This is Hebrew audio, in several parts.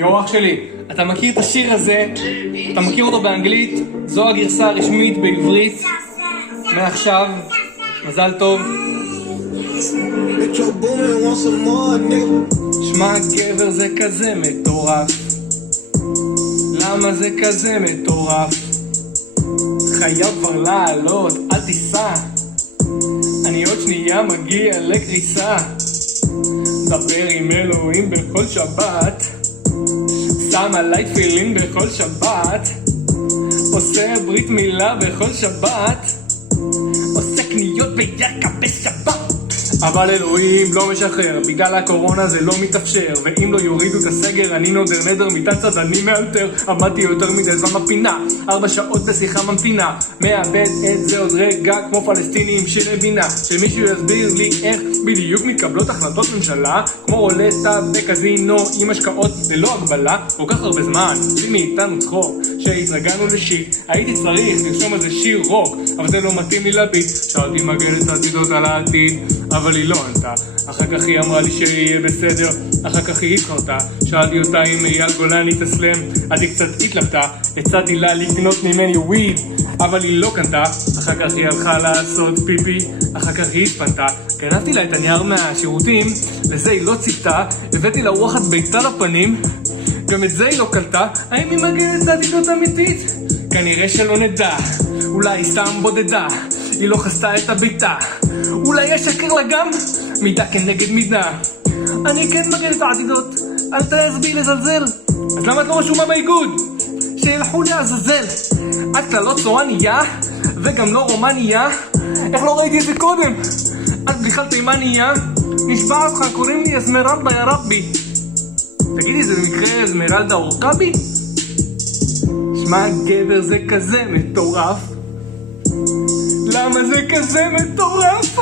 יו אח שלי, אתה מכיר את השיר הזה? אתה מכיר אותו באנגלית? זו הגרסה הרשמית בעברית. מעכשיו, מזל טוב. שמע גבר זה כזה מטורף. למה זה כזה מטורף? חייב כבר לעלות, אל תיסע. אני עוד שנייה מגיע לקריסה. דבר עם אלוהים בכל שבת, שם עליי תפילין בכל שבת, עושה ברית מילה בכל שבת, עושה קניות בירקה בשבת. אבל אלוהים לא משחרר, בגלל הקורונה זה לא מתאפשר, ואם לא יורידו את הסגר אני נודר נדר מצד אני מאלתר. עמדתי יותר מדי זמן בפינה, 4 שעות בשיחה ממתינה, מאבד את זה עוד רגע כמו פלסטינים של מבינה. שמישהו יסביר לי איך בדיוק מתקבלות החלטות ממשלה, כמו רולטה בקזינו עם השקעות ללא הגבלה. כל כך הרבה זמן עושים מאיתנו צחוק שהתרגלנו לשיט, הייתי צריך לרשום איזה שיר רוק, אבל זה לא מתאים לי לביט. שאלתי מגלת עתידות על העתיד, אבל היא לא ענתה. אחר כך היא אמרה לי שיהיה בסדר, אחר כך היא התחרתה. שאלתי אותה אם אייל גולני תסלם, אז היא קצת התלבטה. הצעתי לה לקנות ממני וויד, אבל היא לא קנתה. אחר כך היא הלכה לעשות פיפי, אחר כך היא התפנתה. גנבתי לה את הנייר מהשירותים, לזה היא לא ציפתה. הבאתי לה וואחד ביתה לפנים, גם את זה היא לא קלטה. האם היא מגנת עתידות אמיתית? כנראה שלא נדע, אולי היא סתם בודדה, היא לא חסתה את הביתה. אולי ישקר לה גם מידה כנגד מידה. אני כן מגן את העתידות, אל תעז בי לזלזל. אז למה את לא רשומה באיגוד? שילכו לעזאזל. את כלל לא צורניה וגם לא רומניה. איך לא ראיתי את זה קודם? את בכלל תימניה. נשבע אותך, קוראים לי אסמרלדה יא רבי. תגידי, זה במקרה אסמרלדה אורקבי? שמע גבר זה כזה מטורף. למה זה כזה מטורף?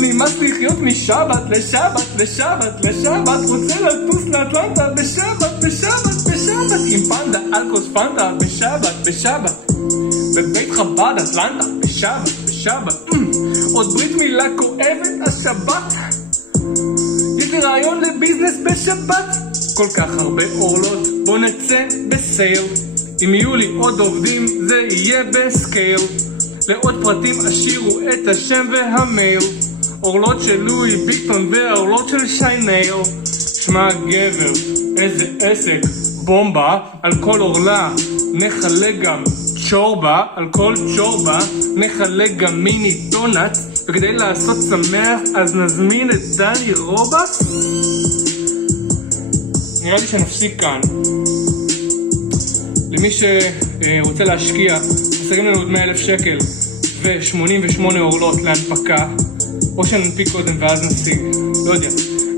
נמאס לחיות משבת לשבת לשבת לשבת, רוצה לטוס לאטלנטה בשבת עם פנדה אלכוס פנדה בשבת בבית חב"ד אטלנטה בשבת עוד ברית מילה כואבת השבת. יש לי רעיון לביזנס בשבת. כל כך הרבה אורלות, בוא נצא בסייל. אם יהיו לי עוד עובדים זה יהיה בסקייל. לעוד פרטים השאירו את השם והמייל. אורלות של לואי ביטון ואורלות של שיינייל. שמע גבר, איזה עסק, בומבה. על כל אורלה נחלק גם צ'ורבה, על כל צ'ורבה נחלק גם מיני דונט. וכדי לעשות שמח אז נזמין את דני רובס. נראה לי שנפסיק כאן. למי שרוצה להשקיע, חסרים לנו עוד 100,000 שקל ו88 אורלות להנפקה, או שננפיק קודם ואז נפסיק, לא יודע.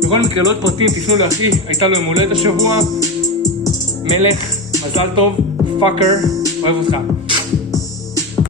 בכל מקרה, לא עוד פרטים, תפנו לאחי, הייתה לו יום הולדת השבוע. מלך, מזל טוב, פאקר, אוהב אותך.